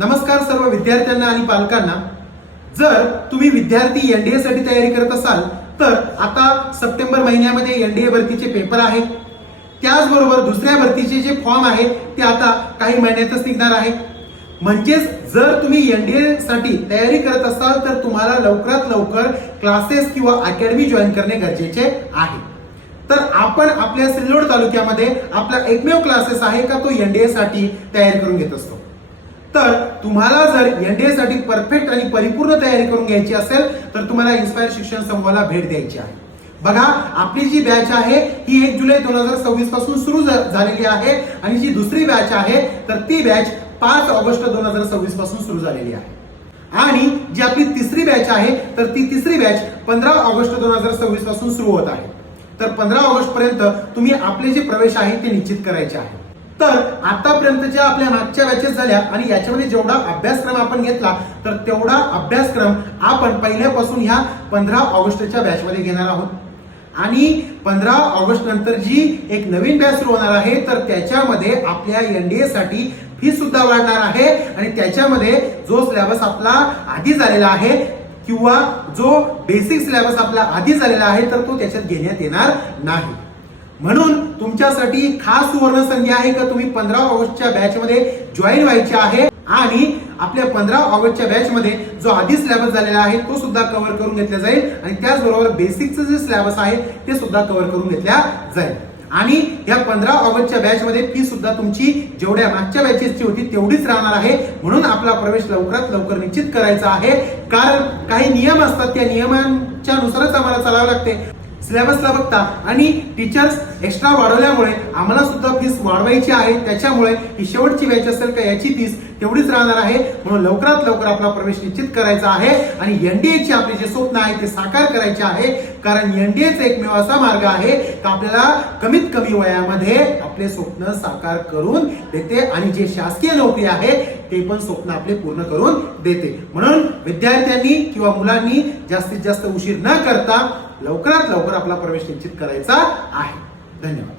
नमस्कार सर्व विद्यार्थ्यांना आणि पालकांना। जर तुम्ही विद्यार्थी एनडीए साठी तयारी करत असाल तर आता सप्टेंबर महिन्यामध्ये एनडीए भरतीचे पेपर आहेत। त्याचबरोबर दुसऱ्या भरतीचे जे फॉर्म आहेत ते आता काही महिन्यातच निघणार आहेत। म्हणजेच जर तुम्ही एनडीए साठी तयारी करत असाल तर तुम्हाला लवकरात लवकर क्लासेस किंवा अकॅडमी जॉईन करणे गरजेचे आहे। तर आपण आपल्या सिल्लोड तालुक्यामध्ये आपला एकमेव क्लासेस आहे का तो एनडीए साठी तयारी करून घेत असतो। तर तुम्हाला जर एनडीए साठी परफेक्ट आणि परिपूर्ण तयारी करून घ्यायची असेल तर तुम्हाला इन्स्पायर शिक्षण समूहाला भेट द्यायची आहे। बघा, आपली जी बॅच आहे ही 1 जुलै 2026 पासून सुरू झालेली आहे आणि जी दुसरी बॅच आहे तर ती बॅच 5 ऑगस्ट 2026 पासून सुरू झालेली आहे। आणि जी आपली तिसरी बॅच आहे तर ती तिसरी बॅच 15 ऑगस्ट 2026 पासून सुरू होत आहे। तर 15 ऑगस्ट पर्यंत तुम्ही आपले जे प्रवेश आहे ते निश्चित करायचे आहे। तर आतापर्यंतच्या आपल्या मागच्या बॅचेस झाल्या आणि याच्यामध्ये जेवढा अभ्यासक्रम आपण घेतला तर तेवढा अभ्यासक्रम आपण पहिल्यापासून ह्या 15 ऑगस्टच्या बॅच मध्ये घेणार आहोत। आणि 15 ऑगस्ट नंतर जी एक नवीन बॅच सुरू होणार आहे तर त्याच्यामध्ये आपल्या एनडीए साठी फी सुद्धा वाढणार आहे आणि त्याच्यामध्ये जो सिलेबस आपला आधी झालेला आहे किंवा जो बेसिक सिलेबस आपला आधी झालेला आहे तर तो त्याच्यात घेण्यात येणार नाही। म्हणून तुमच्यासाठी खास सुवर्ण संधी आहे का तुम्ही 15 ऑगस्टच्या बॅच मध्ये जॉईन व्हायचे आहे आणि आपल्या 15 ऑगस्टच्या बॅच मध्ये जो आधी सिलेबस झालेला आहे तो सुद्धा कव्हर करून घेतला जाईल आणि त्याचबरोबर बेसिकचं जे सिलेबस आहे ते सुद्धा कव्हर करून घेतल्या जाईल। आणि या 15 ऑगस्टच्या बॅच मध्ये फी सुद्धा तुमची जेवढ्या मागच्या बॅचेसची होती तेवढीच राहणार आहे। म्हणून आपला प्रवेश लवकरात लवकर निश्चित करायचा आहे, कारण काही नियम असतात त्या नियमांच्या नुसारच आम्हाला चालावं लागते। सिलेबसला बघता आणि टीचर्स एक्स्ट्रा वाढवल्यामुळे आम्हाला सुद्धा फीस वाढवायची आहे। त्याच्यामुळे ही शेवटची बॅच असेल का याची फीस तेवढीच राहणार आहे। म्हणून लवकरात लवकर आपला प्रवेश निश्चित करायचा आहे आणि एनडीएचे आपले जे स्वप्न आहे ते साकार करायचे आहे, कारण एनडीएचा एकमेव असा मार्ग आहे की आपल्याला कमीत कमी वयामध्ये आपले स्वप्न साकार करून देते आणि जे शासकीय नोकरी आहे ते पण स्वप्न आपले पूर्ण करून देते। म्हणून विद्यार्थ्यांनी किंवा मुलांनी जास्तीत जास्त उशीर न करता लवकरात लवकर आपला प्रवेश निश्चित करायचा आहे। धन्यवाद।